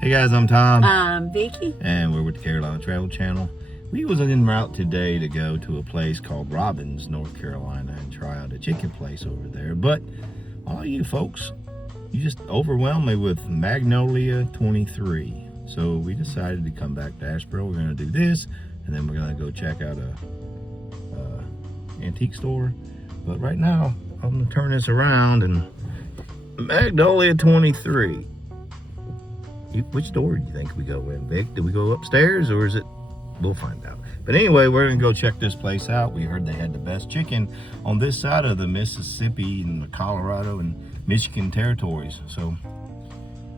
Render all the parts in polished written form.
Hey guys, I'm Tom. I'm Vicky. And we're with the Carolina Travel Channel. We was en route today to go to a place called Robbins, North Carolina, and try out a chicken place over there. But all you folks, you just overwhelmed me with Magnolia 23. So we decided to come back to Asheboro. We're gonna do this, and then we're gonna go check out a antique store. But right now, I'm gonna turn this around and Magnolia 23. Which door do you think we go in, Vic? Do we go upstairs or is it? We'll find out. But anyway, we're gonna go check this place out. We heard they had the best chicken on this side of the Mississippi and the Colorado and Michigan territories. So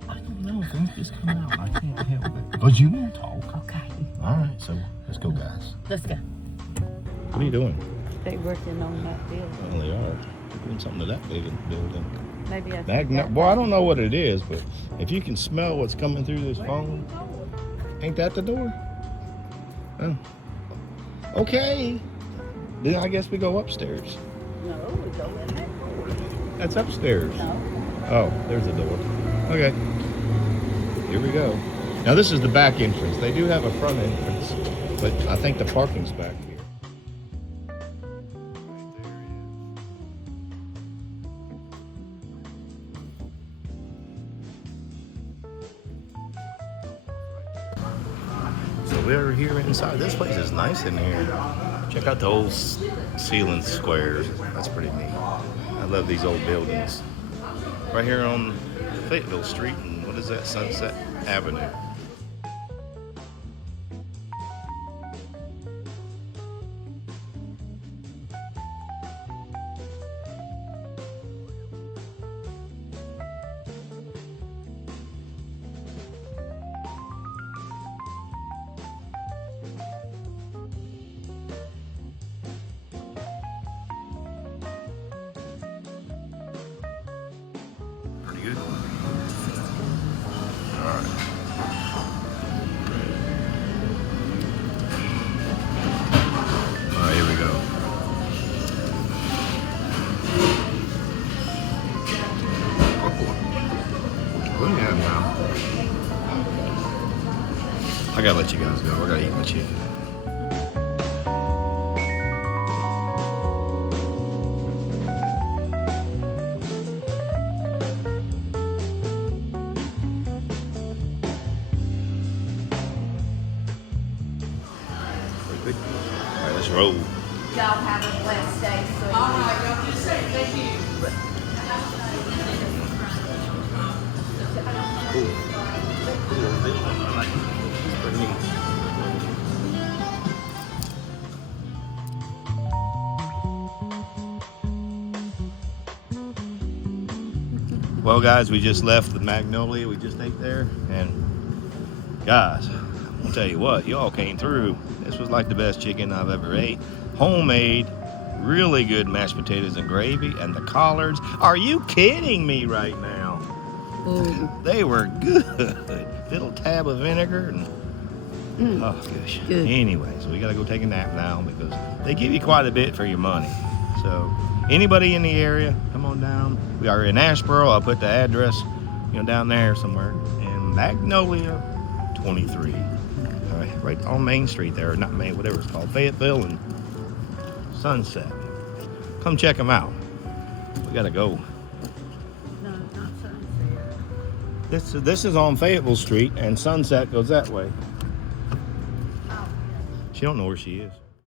I don't know, things just come out. I can't help it. But you won't talk. Okay. All right, so let's go, guys. Let's go. What are you doing? They're working on that building. Well, they are doing something to that big building. Maybe I Well, I don't know what it is, but if you can smell what's coming through this phone, ain't that the door? Oh. Okay. Then I guess we go upstairs. No, we go in that door. That's upstairs. No. Oh, there's a door. Okay. Here we go. Now this is the back entrance. They do have a front entrance, but I think the parking's back here. So we're here inside. This place is nice in here. Check out the old ceiling squares. That's pretty neat. I love these old buildings. Right here on Fayetteville Street, and what is that? Sunset Avenue. Pretty good. All right. All right, here we go. Look at it now. I gotta let you guys go. I gotta eat my chicken. Good. All right, let's roll. Y'all have a blessed day. So all right, y'all be safe. Thank you. Cool. I like it. It's pretty neat. Well, guys, we just left the Magnolia. We just ate there, and guys, I'll tell you what, y'all came through. This was like the best chicken I've ever ate. Homemade, really good mashed potatoes and gravy, and the collards. Are you kidding me right now? Ooh. They were good. Little tab of vinegar and oh gosh. Good. Anyway, so we gotta go take a nap now because they give you quite a bit for your money. So anybody in the area, come on down. We are in Asheboro. I'll put the address, down there somewhere. In Magnolia 23. All right on Main Street there, not Main, whatever it's called, Fayetteville and Sunset. Come check them out. We gotta go. No, not Sunset. This is on Fayetteville Street, and Sunset goes that way. She don't know where she is.